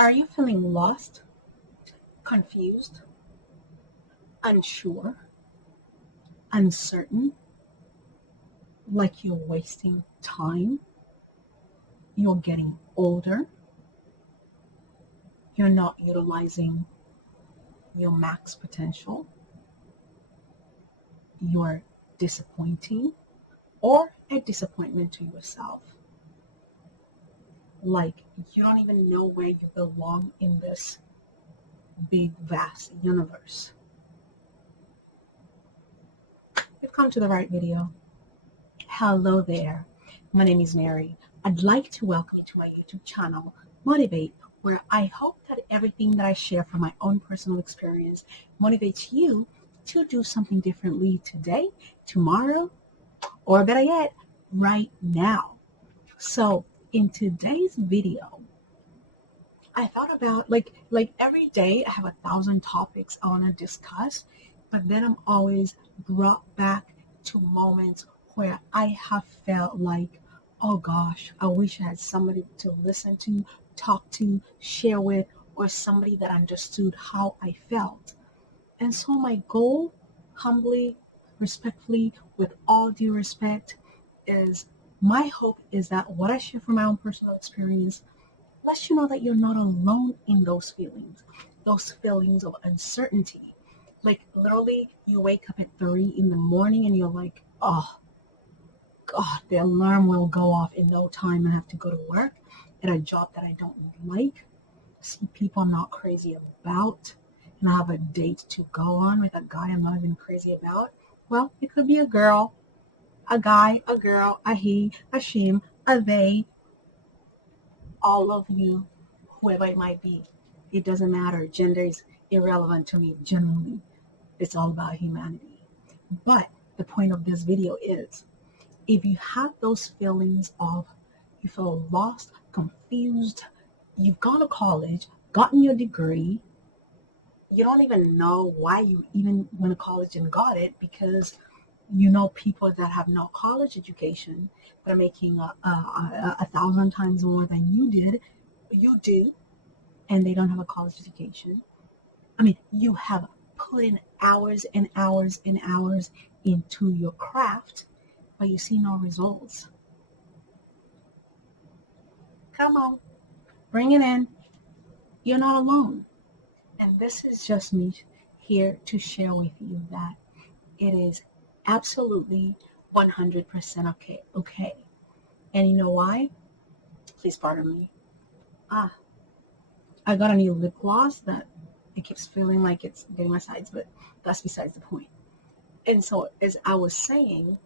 Are you feeling lost, confused, unsure, uncertain, like you're wasting time? You're getting older. You're not utilizing your max potential. You're disappointing or a disappointment to yourself. Like you don't even know where you belong in this big, vast universe. You've come to the right video. Hello there. My name is Mary. I'd like to welcome you to my YouTube channel, Motivate, where I hope that everything that I share from my own personal experience motivates you to do something differently today, tomorrow, or better yet, right now. So in today's video, I thought about like every day I have 1,000 topics I want to discuss, but then I'm always brought back to moments where I have felt like, oh gosh, I wish I had somebody to listen to, talk to, share with, or somebody that understood how I felt. And so my goal, humbly, respectfully, with all due respect, is my hope is that what I share from my own personal experience lets you know that you're not alone in those feelings of uncertainty. Like literally, you wake up at 3 in the morning and you're like, oh God, the alarm will go off in no time. I have to go to work at a job that I don't like, see people I'm not crazy about, and I have a date to go on with a guy I'm not even crazy about. Well, it could be a girl, a guy, a girl, a he, a she, a they, all of you, whoever it might be. It doesn't matter. Gender is irrelevant to me generally. It's all about humanity. But the point of this video is, if you have those feelings of you feel lost, confused, you've gone to college, gotten your degree, you don't even know why you even went to college and got it, because you know people that have no college education that are making 1,000 times more than you do, and they don't have a college education. I mean, you have put in hours and hours and hours into your craft, but you see no results. Come on, bring it in. You're not alone. And this is just me here to share with you that it is absolutely 100% okay. And you know why? Please pardon me. I got a new lip gloss that it keeps feeling like it's getting my sides, but that's besides the point. And so, as I was saying,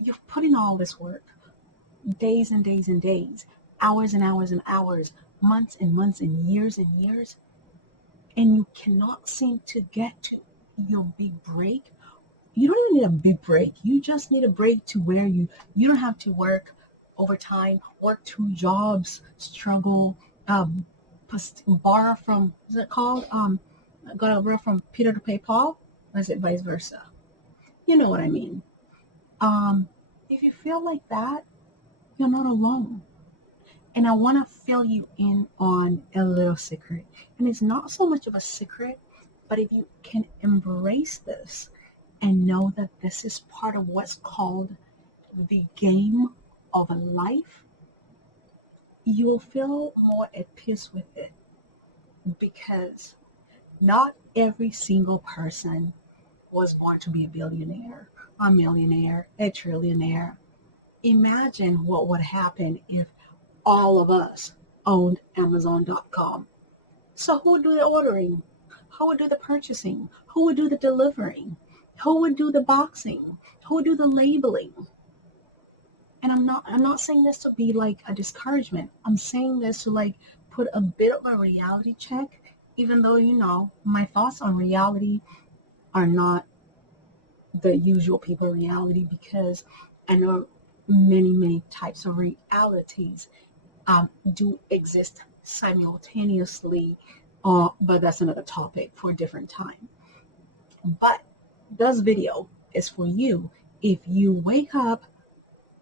you've put in all this work, days and days and days, hours and hours and hours, months and months and years, and you cannot seem to get to your big break. You don't even need a big break. You just need a break to where you don't have to work overtime, work 2 jobs, struggle, borrow from, is it called? Gotta borrow from Peter to pay Paul? Or is it vice versa? You know what I mean. If you feel like that, you're not alone. And I want to fill you in on a little secret. And it's not so much of a secret, but if you can embrace this and know that this is part of what's called the game of life, you will feel more at peace with it. Because not every single person was born to be a billionaire, a millionaire, a trillionaire. Imagine what would happen if all of us owned Amazon.com. So who would do the ordering? Who would do the purchasing? Who would do the delivering? Who would do the boxing? Who would do the labeling? And I'm not saying this to be like a discouragement. I'm saying this to like put a bit of a reality check, even though, you know, my thoughts on reality are not the usual people reality, because I know many types of realities do exist simultaneously, but that's another topic for a different time. But this video is for you if you wake up,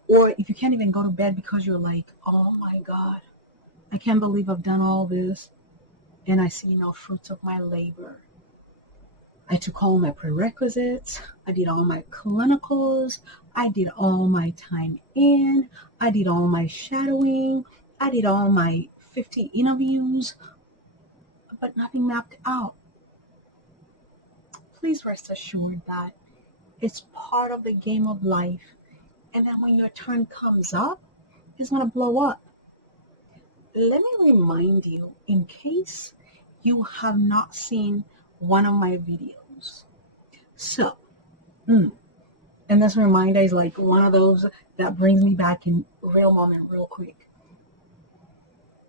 or if you can't even go to bed because you're like, oh my God, I can't believe I've done all this. and I see no fruits of my labor. I took all my prerequisites. I did all my clinicals. I did all my time in. I did all my shadowing. I did all my 50 interviews, but nothing mapped out. Please rest assured that it's part of the game of life. And then when your turn comes up, it's going to blow up. Let me remind you, in case you have not seen one of my videos. So, and this reminder is like one of those that brings me back in real moment real quick.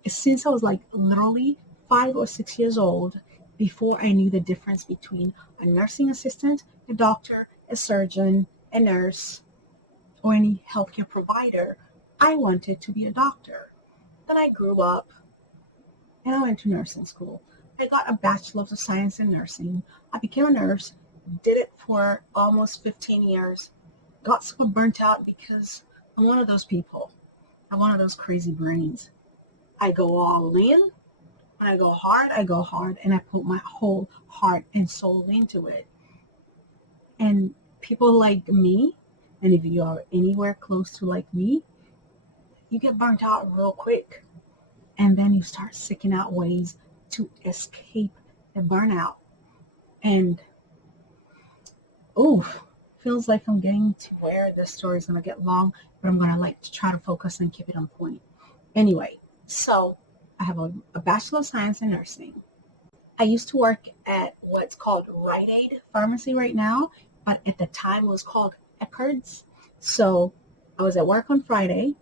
Since I was like literally 5 or 6 years old, before I knew the difference between a nursing assistant, a doctor, a surgeon, a nurse, or any healthcare provider, I wanted to be a doctor. Then I grew up and I went to nursing school. I got a bachelor's of science in nursing. I became a nurse, did it for almost 15 years, got super burnt out because I'm one of those people. I'm one of those crazy brains. I go all in. When I go hard, and I put my whole heart and soul into it. And people like me, and if you are anywhere close to like me, you get burnt out real quick. And then you start seeking out ways to escape the burnout. And, feels like I'm getting to where this story is going to get long, but I'm going to like to try to focus and keep it on point. Anyway, so I have a Bachelor of Science in Nursing. I used to work at what's called Rite Aid Pharmacy right now, but at the time it was called Eckerd's. So I was at work on Friday,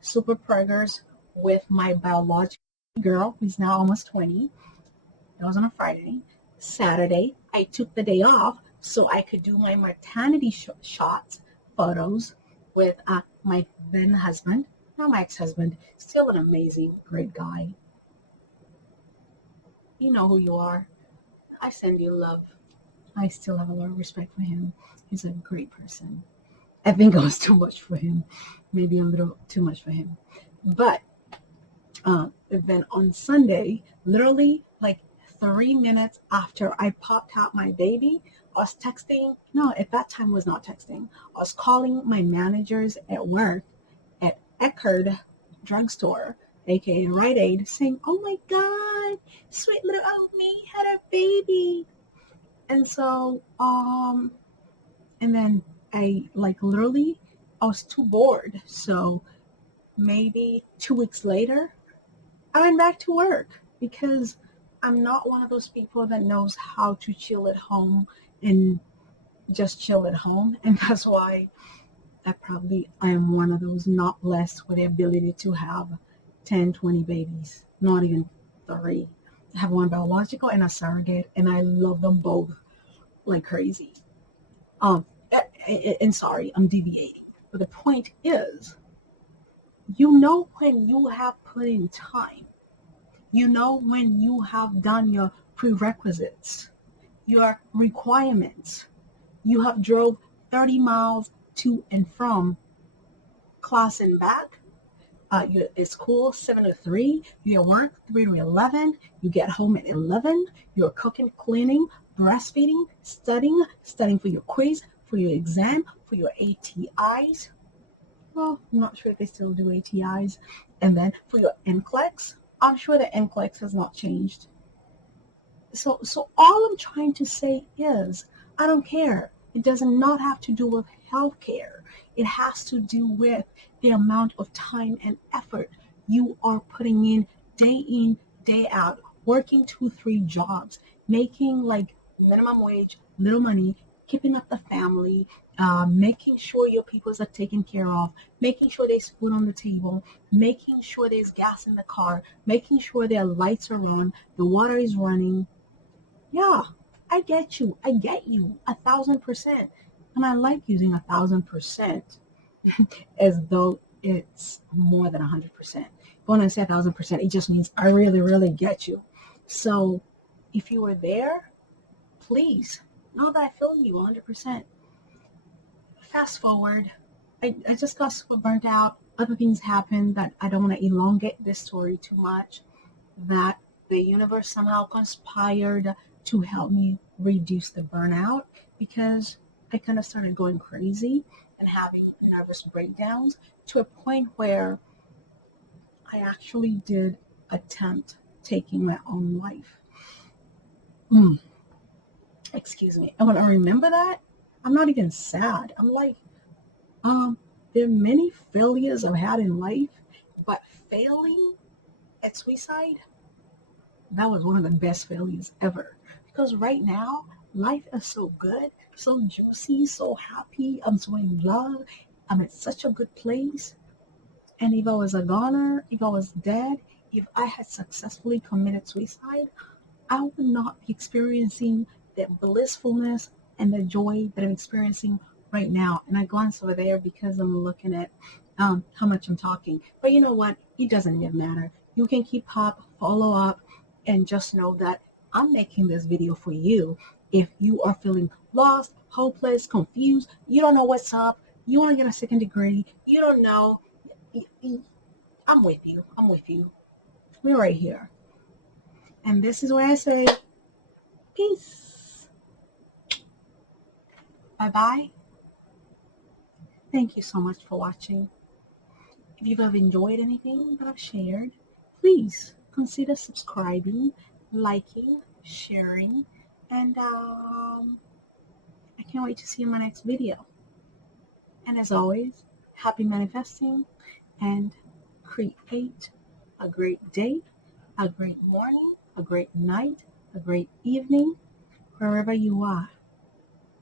super preggers with my biological girl, who's now almost 20. That was on a Friday. Saturday, I took the day off so I could do my maternity shots, photos with my then husband, now my ex-husband, still an amazing, great guy. You know who you are. I send you love. I still have a lot of respect for him. He's a great person. I think I was too much for him. Maybe a little too much for him. But then on Sunday, literally like 3 minutes after I popped out my baby, I was texting. No, at that time I was not texting. I was calling my managers at work at Eckerd drugstore, aka Rite Aid, saying, "Oh my God, sweet little old me had a baby." And so, and then I was too bored. So maybe 2 weeks later, I went back to work because I'm not one of those people that knows how to chill at home and just chill at home. And that's why I am one of those not blessed with the ability to have 10, 20 babies, not even 3. I have one biological and a surrogate, and I love them both like crazy. And sorry, I'm deviating. But the point is, when you have put in time, when you have done your prerequisites, your requirements, you have drove 30 miles to and from class and back. You're at school 7 to 3. You're at work 3 to 11. You get home at 11. You're cooking, cleaning, breastfeeding, studying for your quiz, for your exam, for your ATIs. Well, I'm not sure if they still do ATIs. And then for your NCLEX, I'm sure the NCLEX has not changed. So all I'm trying to say is, I don't care. It does not have to do with healthcare. It has to do with the amount of time and effort you are putting in, day out, working 2, 3 jobs, making like minimum wage, little money, keeping up the family, making sure your peoples are taken care of, making sure there's food on the table, making sure there's gas in the car, making sure their lights are on, the water is running. Yeah, I get you. 1,000%. And I like using 1,000% as though it's more than 100%. When I say 1,000%, it just means I really, really get you. So if you were there, please know that I feel you 100%. Fast forward, I just got super burnt out. Other things happened that I don't want to elongate this story too much. That the universe somehow conspired to help me reduce the burnout because I kind of started going crazy and having nervous breakdowns to a point where I actually did attempt taking my own life. Mm, excuse me. And when I remember that, I'm not even sad. I'm like, there are many failures I've had in life, but failing at suicide, that was one of the best failures ever. Because right now, life is so good, so juicy, so happy. I'm so in love. I'm at such a good place. And if I was a goner, if I was dead, if I had successfully committed suicide, I would not be experiencing the blissfulness and the joy that I'm experiencing right now. And I glance over there because I'm looking at how much I'm talking. But you know what? It doesn't even matter. You can keep up, follow up, and just know that I'm making this video for you. If you are feeling lost, hopeless, confused, you don't know what's up, you want to get a second degree, you don't know, I'm with you. I'm with you. We're right here. And this is where I say, peace. Bye-bye. Thank you so much for watching. If you have enjoyed anything that I've shared, please consider subscribing, liking, sharing, and I can't wait to see you in my next video. And as always, happy manifesting and create a great day, a great morning, a great night, a great evening, wherever you are.